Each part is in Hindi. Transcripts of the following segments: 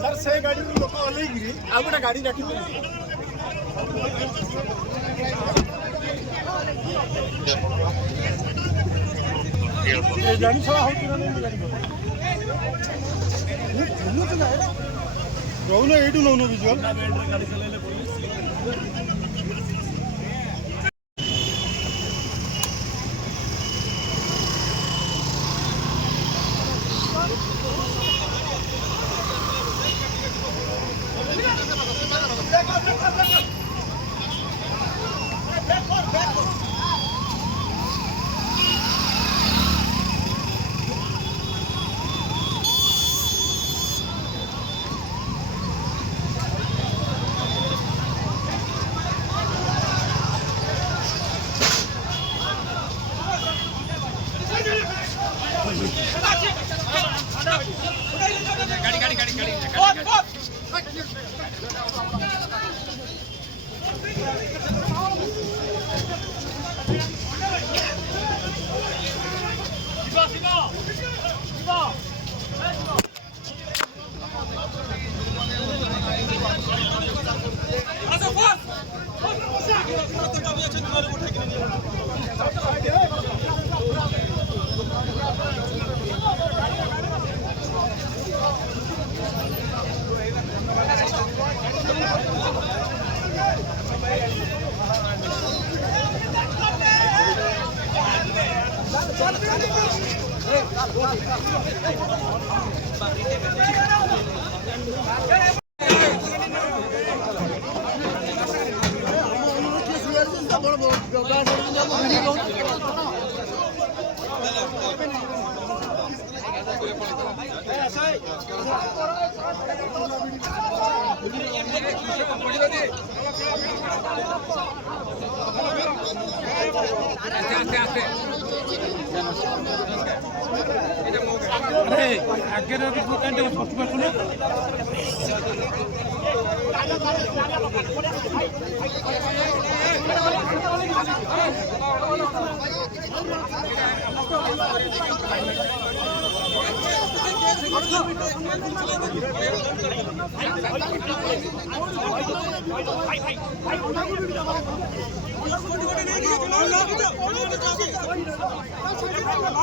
सर से गाड़ी लोक ओल्हेइकिरी आ गोटे गाड़ी रखी गाड़ी छड़ा हो रहुन एठू नौन विजुअल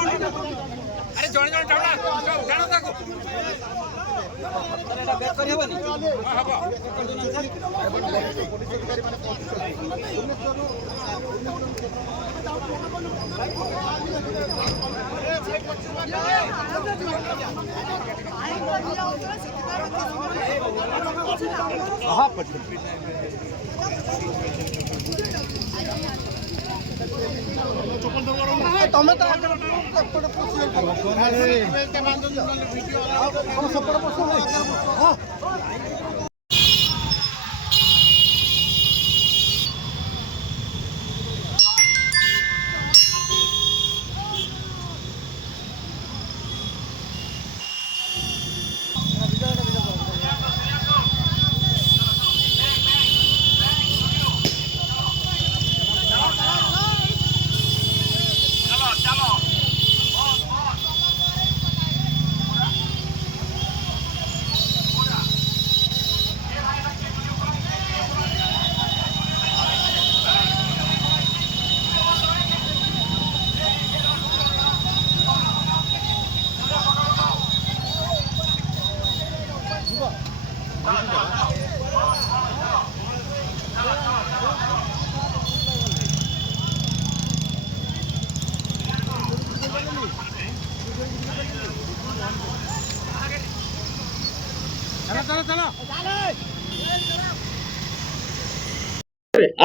अरे जण जण टाणा टाणा ताको एटा बैक करि हेबनी हां हबो हां पट ତମେ ତ ଏପଟେ ପଶିବ।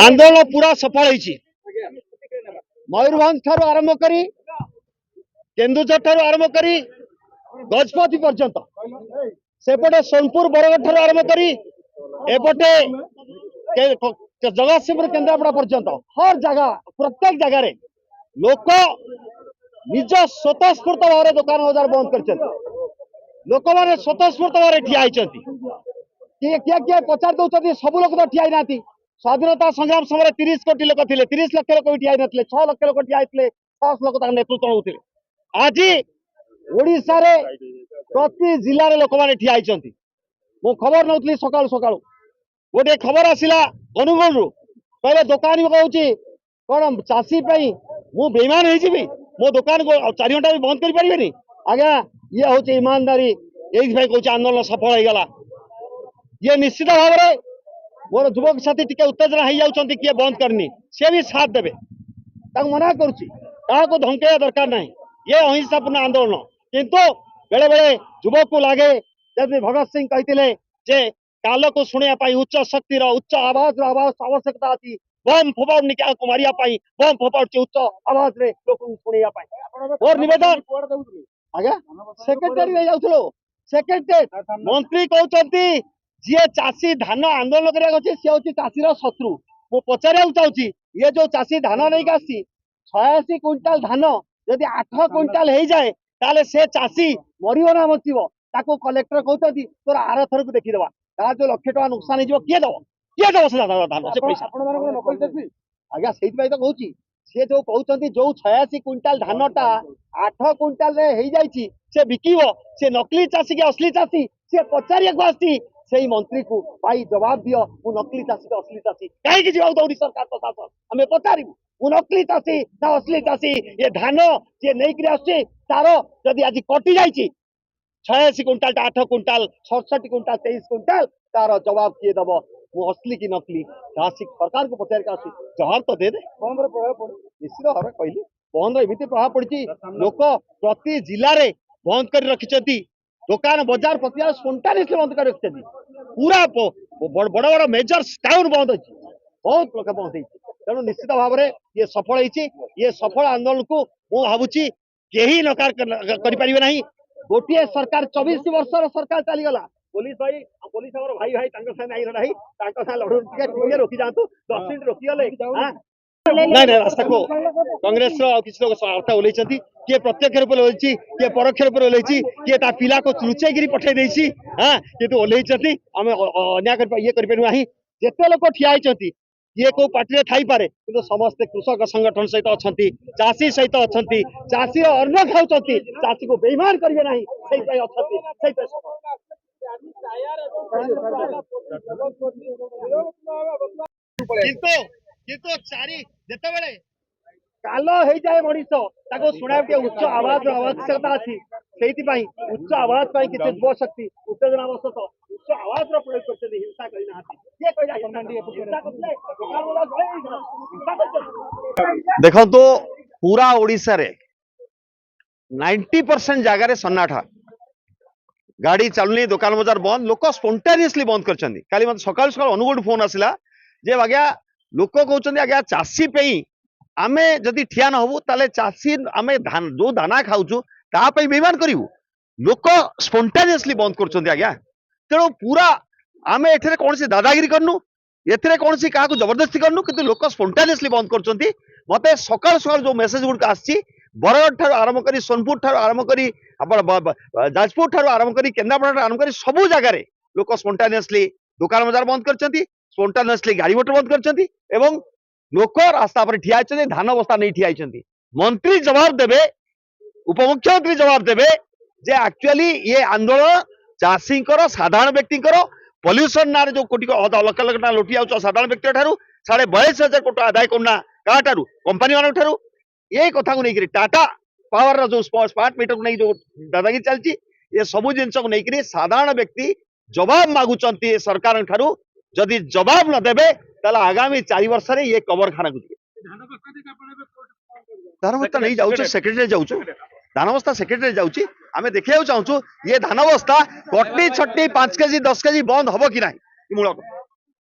आंदोलन पूरा सफल होईची मयूरभंज ठारू आरंभ करी केन्दुझर ठारू आरंभ करी गजपति पर्यंत सेपटे सोनपुर बरगढ़ ठारू आरंभ करी एपटे जगतसिंहपुर केन्द्रापड़ा पर्यंत हर जगह प्रत्येक जगह लोक निज स्वतःस्फूर्त भाव दुकान बजार बंद कर लोक मैंने स्वतःस्फूर्त भाव ठिया किए किए किए पचार दौरान सब लोग तो ठिया ना स्वाधीनता संग्राम समय 30 कोटी लोक थे 30 लाख लोक ठिया ना 6 लाख लोक ठिया 6 लोक नेतृत्व होते आज ओडिशा रे प्रति जिले में लोक मैंने ठिया मु खबर नौली सकाल सकाल गोटे खबर आसला अनुगुल रु कहले दुकानी कहूँ कौन चाषी मु बेईमान हो मो दुकान को 4 घंटा भी बंद कर पारे आज्ञा ये हूँ ईमानदारी ये कहूँ आंदोलन सफल हो गला ये निश्चित भाव में मोर युवक साथी टिके उत्तेजना हो जाती किए बंद करनी सी भी साथ देवे मना करुँ धमकेया दरकार ना ये अहिंसापूर्ण आंदोलन किंतु बेले बेले युवक को लगे जब भगत सिंह कहते काल को शुणा उच्च शक्तिर उच्च आवाज आवश्यकता अच्छी बम फोपाड़नी क्या मारिया बम फोपाड़ी उच्च आवाज रे लोक शुणा और निवेदन आज्ञा सेक्रेटरी जाऊँ सेक्रेटरी मंत्री कहते जी चाषी धान आंदोलन करा सी हूँ चाषीर शत्रु मु पचार चाहूँगी ये जो चाषी धान नहीं आसी 86 क्विंटाल धान जदि 8 क्विंटाल हो जाए ताले से चाषी मरियो ना बचो ताको कलेक्टर कहते तोर आर थर को देखीदे तार जो लक्ष टका नुकसान हो किए दब से धान से पैसा आज्ञा से तो कहूँ सी जो कहते जो 86 क्विंटाल धानटा 8 क्विंटाल से बिकिब से नकली चाषी के असली चाषी सी पचारिया आसी से मंत्री को भाई जवाब दियो मु नकली चाषी का असली चाषी कहीं जाऊ दौड़ी सरकार प्रशासन आम पचारू मु नकली चाषी ना असली चाषी ये धान जी नहीं आसुचे तार जदि आज कटि जाइए 86 क्विंटाल 8 क्विंटाल 67 क्विंटाल 23 क्विंटाल तार जवाब किए दब मु असली कि नकली चाषी सरकार को पचार आस जवाब तो दे दे बंद प्रभाव पड़े निश्चित भाव में कहली बंद एमती प्रभाव पड़ी लोक प्रति जिले में बंद कर रखिंट दुकान बजार प्रति स्पंटानियसली बंद कर रखिंट पूरा बड़ बड़ मेजर टाउन बंद अच्छी बहुत लोग बंद तेणु निश्चित भाव में ये सफल ये सफल आंदोलन को मु भावुची कहीं नकार करें ना गोटे सरकार 24 वर्ष सरकार चलीगला पुलिस भाई पुलिस आम भाई भाई आई ना लड़ू रोकी जातु 10 मिनट रोकीगले नहीं नहीं रास्ता को कांग्रेस किसी लोग वार्ता ओल्लैंती किए प्रत्यक्ष रूप में ओल्लैची किए परोक्ष रूप में ओल्लैची किए पिला को लुचेक पठे देसी हाँ कितु ओल्लैंती आम अन्याय ये करें जिते लोक ठिया किए को पार्टी थी पारे कि समस्ते कृषक संगठन सहित अच्छा चाषी सहित अच्छा चाषी अन्न खाऊँ चाषी को बेईमान करेंगे ना किंतु चारि जेतेबेले काल हो जाए मनीष ताको शुणा उच्च आवाज आवश्यकता अच्छी से उच्च आवाज किसी युव शक्ति उत्तेजनावशत उच्च आवाज प्रयोग करते हिंसा देखो तो पूरा ओडिशा रे 90% जगह सन्नाटा गाड़ी चलुनी दुकान बजार बंद लोक स्पंटानियसली बंद कर मत सकाल सकाल अनुगुण फोन आसला जे आज्ञा लोक कहते आज्ञा चाषी पे आमे जदि ठिया न हबु ताले चाषी आमे धान जो दाना खाउछु ता पे बेईमान करिवु लोक स्पोंटानियसली बंद करछन्ती आज्ञा तेणु पूरा आमे एथरे कोनसी दादागिरी करनु एथरे कोनसी काकू जबरदस्ती करनु किंतु लोक स्पोंटानियसली बंद करछन्ती मते सकाळ सकाळ जो मेसेज गुड आछि बरगढ़ ठार आरंभ करी सोनपुर ठार आरंभ करी जाजपुर ठार आरंभ करी केन्द्रापड़ा ठार आरंभ करी सबु जगार लोक स्पोंटानियसली दुकान बाजार बंद करछन्ती स्पोंटानियसली गाड़ी मोटर बंद करछन्ती एवं लोक रास्ता पर ठिया होइछन्ती धान बस्ता नहीं ठिया होइछन्ती मंत्री जवाब देबे उपमुख्यमंत्री जवाब देबे जे एक्चुअली ये आंदोलन चाषी साधारण व्यक्ति पॉल्यूशन ना जो कोटी लक्ष लक्ष टका लुटि जाउछ साधारण व्यक्ति ठारू 42,000 कोटी आदाय करना का ठारू कंपनी मान ठारू ये कथा को नहीं टाटा पावर रो जो स्मार्ट मीटर को नहीं जो दादागिरी चलती ये सबु जिनस को नहीं साधारण व्यक्ति जवाब मागुचंती सरकार ठारू जदि जवाब न देबे ताला आगामी 4 वर्ष रे ये कबर खाना को धानबस्ता नहीं जाउछ सेक्रेटरी जाउछ धानबस्ता सेक्रेटरी जाउछ आमे देखिया चाहूँ ये धानबस्ता कटनी छटनी 5 केजी 10 केजी बंद हबो कि नाही मूल